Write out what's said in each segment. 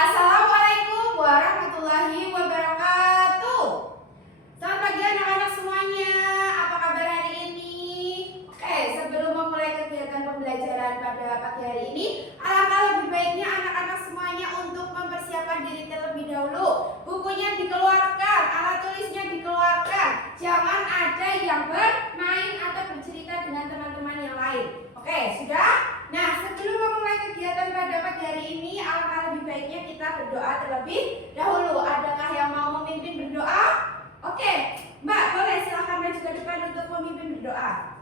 Assalamualaikum warahmatullahi wabarakatuh. Selamat pagi anak-anak semuanya. Apa kabar hari ini? Oke, sebelum memulai kegiatan pembelajaran pada pagi hari ini, alangkah lebih baiknya anak-anak semuanya untuk mempersiapkan diri terlebih dahulu. Bukunya dikeluarkan, alat tulisnya dikeluarkan. Jangan ada yang bermain atau bercerita dengan teman-teman yang lain. Oke, sudah? Nah, sebelum memulai kegiatan pada pagi hari ini, alangkah lebih baiknya kita berdoa terlebih dahulu. Adakah yang mau memimpin berdoa? Oke, Mbak, boleh silahkan maju ke depan untuk memimpin berdoa.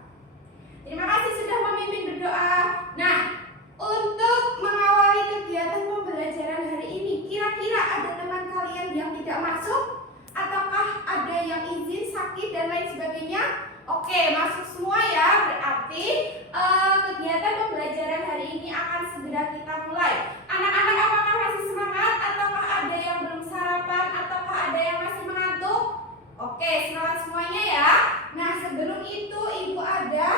Terima kasih sudah memimpin berdoa. Nah, untuk mengawali kegiatan pembelajaran hari ini, kira-kira ada teman kalian yang tidak masuk? Ataukah ada yang izin, sakit, dan lain sebagainya? Oke, masuk semua ya. Berarti kegiatan pembelajaran hari ini akan segera kita mulai. Anak-anak apakah masih semangat? Ataukah ada yang belum sarapan? Ataukah ada yang masih mengantuk? Oke, semangat semuanya ya. Nah, sebelum itu Ibu ada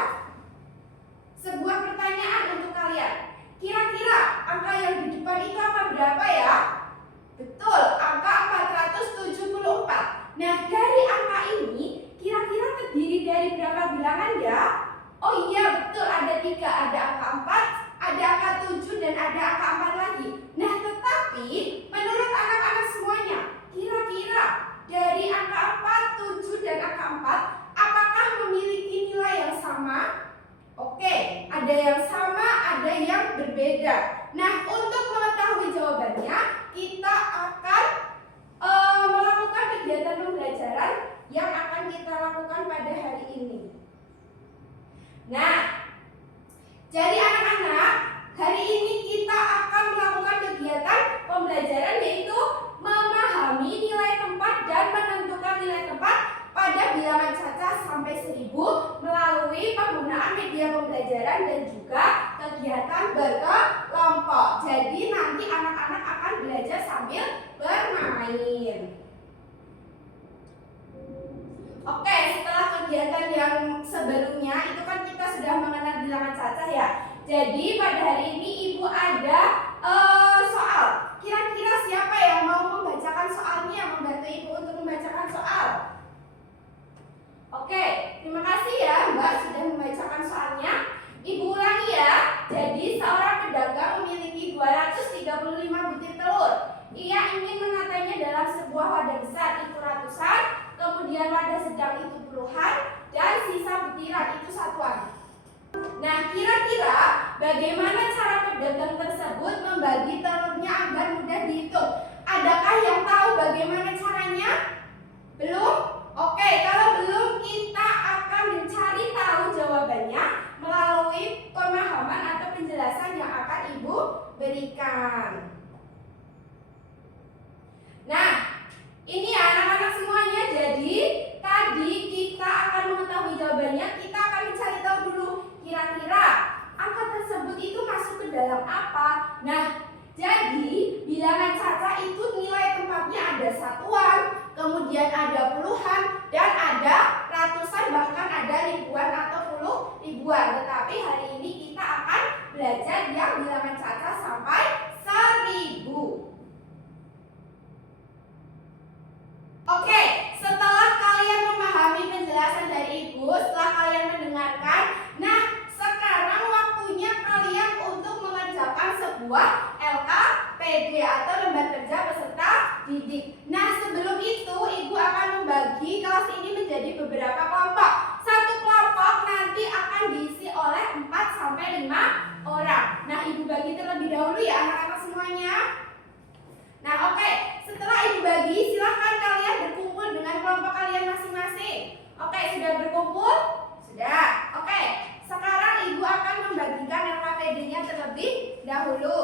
sebuah pertanyaan untuk kalian. Kira-kira angka yang di depan itu akan berapa ya? Betul, angka 474. Nah, dari angka ini kira-kira terdiri dari berapa bilangan ya? Oh iya, betul, ada 3, ada angka 4, ada angka 7, dan ada angka 4 lagi. Nah, tetapi menurut anak-anak semuanya, kira-kira dari angka 4, 7, dan angka 4 apakah memiliki nilai yang sama? Oke, ada yang sama, ada yang berbeda. Nah, untuk mengetahui jawabannya, kita akan melakukan kegiatan pembelajaran yang akan kita lakukan pada hari ini. Nah, jadi anak-anak, hari ini kita akan melakukan kegiatan pembelajaran yaitu memahami nilai tempat dan menentukan nilai tempat pada bilangan cacah sampai 1000 melalui penggunaan media pembelajaran dan juga kegiatan berkelompok. Jadi nanti anak-anak akan belajar sambil bermain. Oke, setelah kegiatan yang sebelumnya itu kan kita sudah mengenal bilangan cacah ya. Jadi pada hari ini Ibu ada soal. Kira-kira siapa yang mau membacakan soalnya, membantu Ibu untuk membacakan soal? Oke, terima kasih ya Mbak sudah membacakan soalnya. Ibu ulangi ya. Jadi seorang pedagang memiliki 235 butir telur. Ia ingin menatanya dalam sebuah wadah besar itu ratusan, kemudian wadah sedang itu puluhan, dan sisa butiran itu satuan. Nah, kira-kira bagaimana cara pedagang tersebut membagi telurnya agar mudah dihitung? Adakah yang tahu bagaimana caranya? Belum? Oke, kalau belum kita akan mencari tahu jawabannya melalui pemahaman atau penjelasan yang akan Ibu berikan. Nah, ini ya anak-anak semuanya. Jadi tadi kita akan mengetahui jawabannya. Kita akan mencari tahu dulu kira-kira angka tersebut itu masuk ke dalam apa. Nah, jadi bilangan cacah itu nilai tempatnya ada satuan, kemudian ada puluhan, dan ada ratusan, bahkan ada ribuan atau puluh ribuan. Tetapi hari ini kita akan belajar yang bilangan cacah sampai 1000. Oke, setelah kalian memahami penjelasan dari Ibu, setelah kalian mendengarkan, nah sekarang waktunya kalian untuk mengerjakan sebuah LKPD atau lembar kerja peserta didik. Nah, sebelum itu Ibu akan membagi kelas ini menjadi beberapa kelompok. Satu kelompok nanti akan diisi oleh 4 sampai 5 orang. Nah, Ibu bagi terlebih dahulu ya anak-anak semuanya. Nah, oke. Setelah Ibu bagi, silahkan kalian berkumpul dengan kelompok kalian masing-masing. Oke, sudah berkumpul? Sudah. Oke, sekarang Ibu akan membagikan LKPD-nya terlebih dahulu.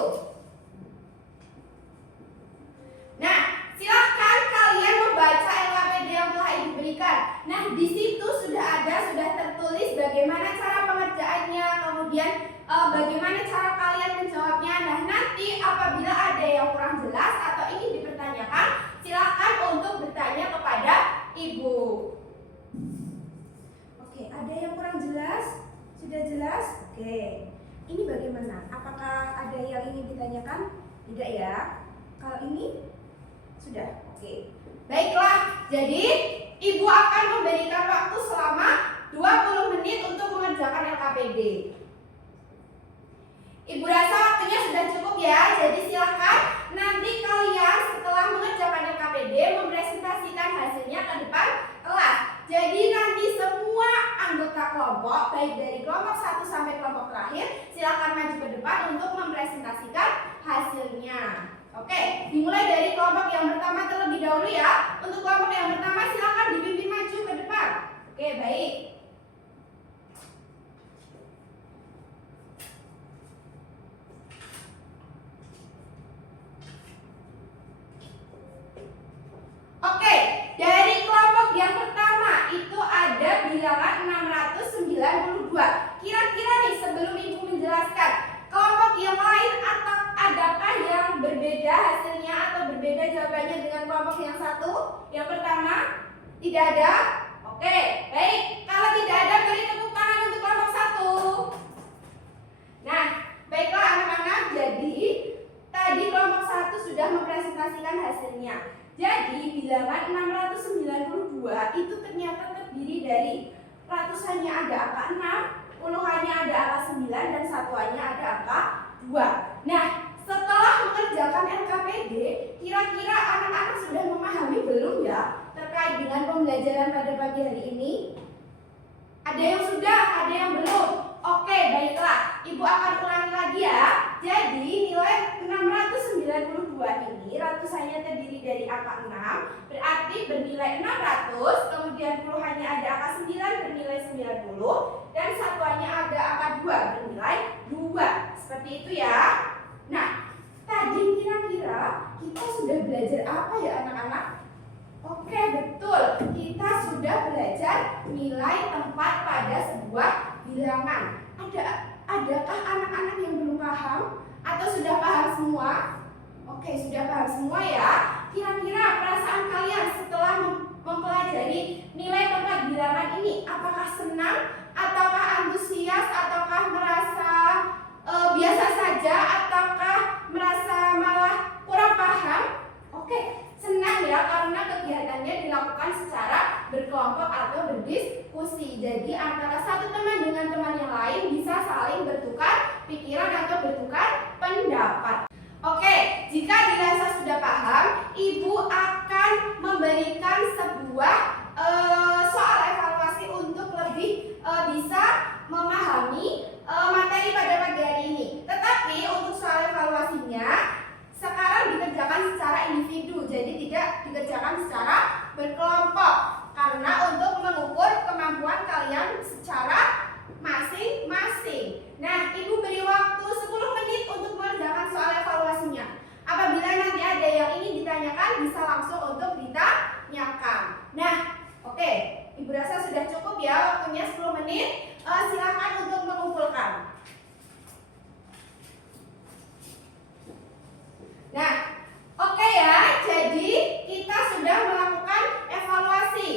Nah, silahkan kalian membaca LKPD yang telah Ibu berikan. Nah, di situ sudah tertulis bagaimana cara pengerjaannya, kemudian bagaimana cara kalian menjawabnya. Nah, nanti apabila ada yang kurang jelas atau ingin dipertanyakan, silakan untuk bertanya kepada Ibu. Oke, ada yang kurang jelas? Sudah jelas? Oke. Ini bagaimana? Apakah ada yang ingin ditanyakan? Tidak ya? Kalau ini sudah, oke. Baiklah, jadi Ibu akan memberikan waktu selama 20 menit untuk mengerjakan LKPD. Ibu rasa waktunya sudah cukup ya, jadi silahkan nanti kalian setelah mengerjakan LKPD mempresentasikan hasilnya ke depan kelas. Jadi nanti semua anggota kelompok, baik dari kelompok 1 sampai kelompok terakhir, silahkan maju ke depan untuk mempresentasikan hasilnya. Oke, dimulai dari kelompok yang pertama terlebih dahulu ya. Untuk kelompok yang pertama silahkan dipimpin maju ke depan. Oke, baik. Oke, dari kelompok yang pertama itu ada bilangan 692. Kira-kira nih sebelum Ibu menjelaskan, kelompok yang lain atau adakah yang berbeda hasilnya atau berbeda jawabannya dengan kelompok yang satu? Yang pertama, tidak ada? Oke, baik. Kalau tidak ada, beri tepuk tangan untuk kelompok satu. Nah, baiklah anak-anak, jadi tadi kelompok satu sudah mempresentasikan hasilnya. Jadi bilangan 692 itu ternyata terdiri dari ratusannya ada angka 6, puluhannya ada angka 9, dan satuannya ada angka 2. Nah, setelah mengerjakan LKPD, kira-kira anak-anak sudah memahami belum ya terkait dengan pembelajaran pada pagi hari ini? Ada yang sudah, ada yang belum? Oke, baiklah. Ibu akan ulangi lagi ya. Jadi nilai 692 ini ratusannya terdiri dari angka 6, berarti bernilai 600, kemudian puluhannya ada angka 9 bernilai 90, dan satuannya ada angka 2 bernilai 2. Seperti itu ya. Nah, tadi kira-kira kita sudah belajar apa ya anak-anak? Oke, betul. Kita sudah belajar nilai tempat pada sebuah bilangan. Adakah anak-anak yang belum paham atau sudah paham semua? Oke, sudah paham semua ya. Kira-kira perasaan kalian setelah mempelajari nilai tempat bilangan ini, apakah senang, ataukah antusias, ataukah merasa biasa saja, ataukah merasa malah kurang paham? Oke, senang ya karena kegiatannya dilakukan secara berkelompok atau berdiskusi. Jadi antara satu teman dengan teman yang lain bisa saling bertukar pikiran atau bertukar pendapat. Oke, jika dirasa sudah paham, Ibu akan memberikan sebuah soal evaluasi untuk lebih bisa memahami materi pada pagi hari ini. Tetapi untuk soal evaluasinya sekarang dikerjakan secara individu, jadi tidak dikerjakan secara berkelompok karena untuk mengukur kemampuan kalian secara masing-masing. Nah, Ibu beri waktu 10 menit untuk mengerjakan soal evaluasinya. Apabila nanti ada yang ingin ditanyakan, bisa langsung untuk ditanyakan. Nah, oke, Ibu rasa sudah cukup ya waktunya 10 menit. Silakan untuk mengumpulkan. Nah, oke ya, jadi kita sudah melakukan evaluasi.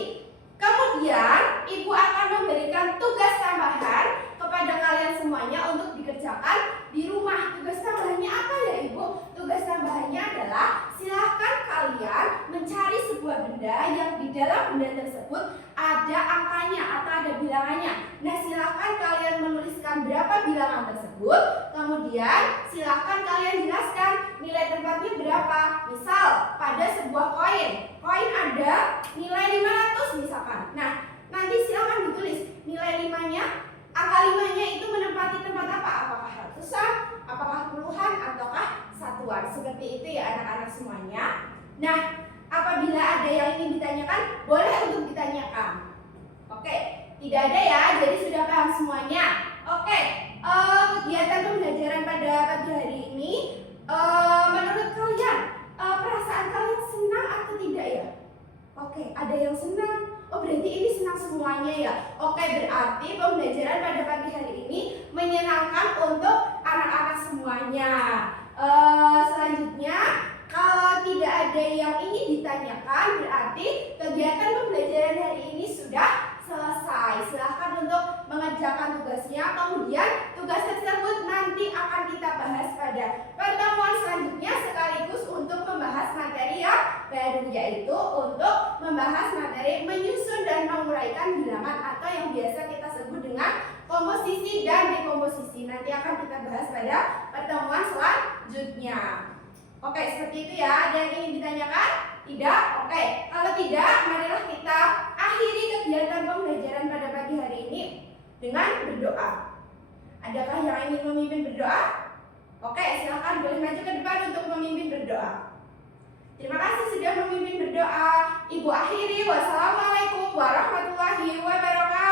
Kemudian, Ibu akan memberikan tugas tambahan kepada kalian semuanya untuk dikerjakan di rumah. Tugas tambahannya apa ya Ibu? Tugas tambahannya adalah silahkan kalian mencari sebuah benda yang di dalam benda tersebut ada angkanya atau ada bilangannya. Nah, silahkan kalian menuliskan berapa bilangan tersebut. Kemudian silahkan kalian jelaskan nilai tempatnya berapa. Misal pada sebuah koin ada nilai 500 misalkan. Nah, nanti silahkan ditulis nilai 5-nya. Angka 5-nya itu menempati tempat apa? Apakah ratusan, apakah puluhan, ataukah satuan? Seperti itu ya anak-anak semuanya. Nah, apabila ada yang ingin ditanyakan, boleh untuk ditanyakan. Oke, tidak ada ya, jadi sudah paham semuanya. Oke, kegiatan pembelajaran pada pagi hari ini, menurut kalian, perasaan kalian senang atau tidak ya? Oke, ada yang senang. Oh, berarti ini senang semuanya ya. Oke, berarti pembelajaran pada pagi hari ini menyenangkan untuk anak-anak semuanya. Selanjutnya, kalau tidak ada yang ingin ditanyakan, berarti kegiatan pembelajaran hari ini sudah selesai. Silahkan untuk mengerjakan tugasnya. Kemudian tugas tersebut nanti akan kita bahas pada pertemuan selanjutnya sekaligus untuk membahas yaitu untuk membahas materi menyusun dan menguraikan bilangan atau yang biasa kita sebut dengan komposisi dan dekomposisi. Nanti akan kita bahas pada pertemuan selanjutnya. Oke, seperti itu ya. Ada yang ingin ditanyakan? Tidak? Oke, kalau tidak, marilah kita akhiri kegiatan pembelajaran pada pagi hari ini dengan berdoa. Adakah yang ingin memimpin berdoa? Oke, silakan boleh maju ke depan untuk memimpin berdoa. Terima kasih sudah memimpin berdoa. Ibu akhiri. Wassalamualaikum warahmatullahi wabarakatuh.